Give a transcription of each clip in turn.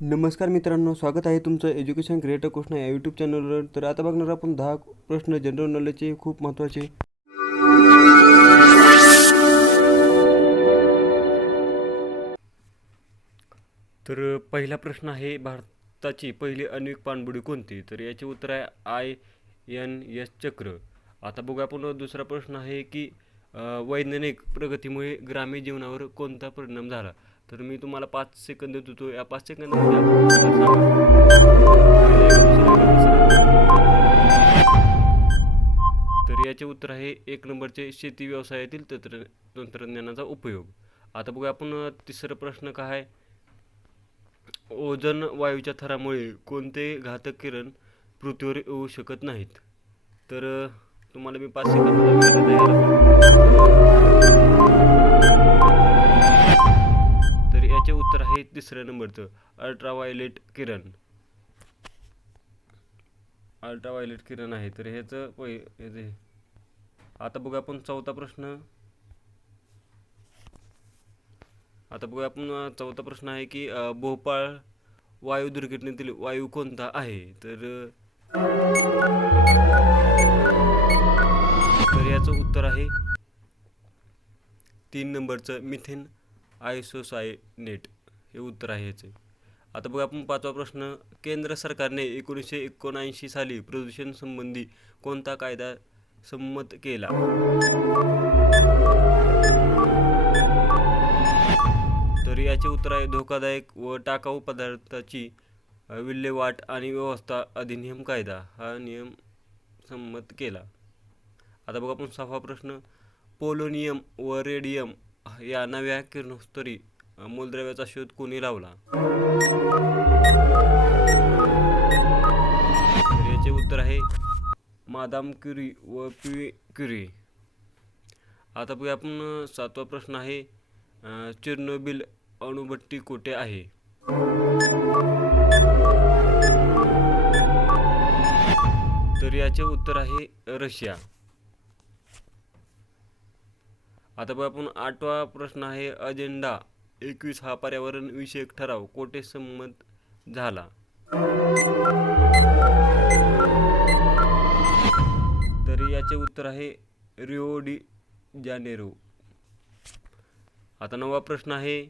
नमस्कार मित्रांनो, स्वागत आहे तुमचं एज्युकेशन क्रिएटर क्वेश्चन या यूट्यूब चॅनलवर. तर आता बघणार आपण 10 प्रश्न जनरल नॉलेजचे, खूप महत्त्वाचे. तर पहिला प्रश्न आहे, भारताची पहिली आण्विक पाणबुडी कोणती? तर याचे उत्तर आहे INS चक्र. आता बघूया आपण दुसरा प्रश्न आहे की वैज्ञानिक प्रगतीमुळे ग्रामीण जीवनावर कोणता परिणाम झाला? तर मी तुम्हाला 5 सेकंद देतो. या 5 सेकंदामध्ये आपण उत्तर तर याचे उत्तर आहे 1 नंबरचे शेती व्यवसायातील तंत्रज्ञानाचा उपयोग. आता बघूया आपण तिसरा प्रश्न काय आहे, ओझोन वायूच्या थरामुळे कोणते घातक किरण पृथ्वीवर येऊ शकत नाहीत? तर तुम्हाला मी 5 सेकंदाचा वेळ देत तर याचे उत्तर आहे तिसऱ्या नंबरचं अल्ट्राव्हायोलेट किरण. अल्ट्राव्हायोलेट किरण आहे. तर ह्याचं आता बघूया आपण चौथा प्रश्न. चौथा प्रश्न आहे की भोपाळ वायू दुर्घटनेतील वायू कोणता आहे? तर याचं उत्तर आहे 3 नंबरचं मिथेन आयसोसायनेट हे उत्तर आहे याचे. आता बघा आपण पाचवा प्रश्न. केंद्र सरकारने 1979 साली प्रदूषण संबंधी कोणता कायदा संमत केला? तर याचे उत्तर आहे धोकादायक व टाकाऊ पदार्थाची विल्हेवाट आणि व्यवस्था अधिनियम कायदा हा नियम संमत केला. आता बघा आपण 6वा प्रश्न. पोलोनियम व रेडियम या नव्या किरणोत्सर्गी मूलद्रव्याचा शोध कोणी लावला? तर याचे उत्तर आहे मादाम क्युरी व पी क्युरी. आता बघूया आपण 7वा प्रश्न आहे चेर्नोबिल अणुभट्टी कोठे आहे? तर याचे उत्तर आहे रशिया. आता बघा आपण 8वा प्रश्न आहे अजेंडा 21 हा पर्यावरण विषयक ठराव कोठे संमत झाला? तर याचे उत्तर आहे रिओ डी जानेरो. आता 9वा प्रश्न आहे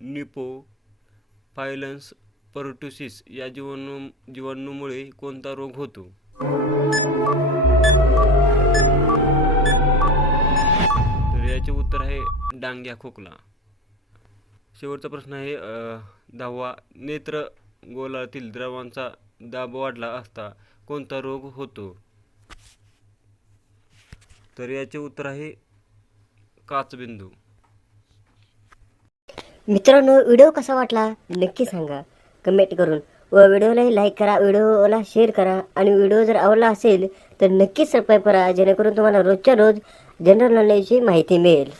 निफोफायलन्स पर्टुसिस या जीवाणूमुळे कोणता रोग होतो? तर याचे उत्तर आहे डांग्या खोकला. शेवटचा प्रश्न आहे 10वा नेत्र गोलातील द्रवांचा दाब वाढला असता कोणता रोग होतो? तर याचे उत्तर आहे काचबिंदू. मित्रांनो, व्हिडिओ कसा वाटला नक्की सांगा कमेंट करून, व व्हिडिओला लाईक करा, व्हिडिओला शेअर करा, आणि व्हिडिओ जर आवडला असेल तर नक्कीच सबस्क्राईब करा, जेणेकरून तुम्हाला रोजच्या रोज जनरल नॉलेजची माहिती मिळेल.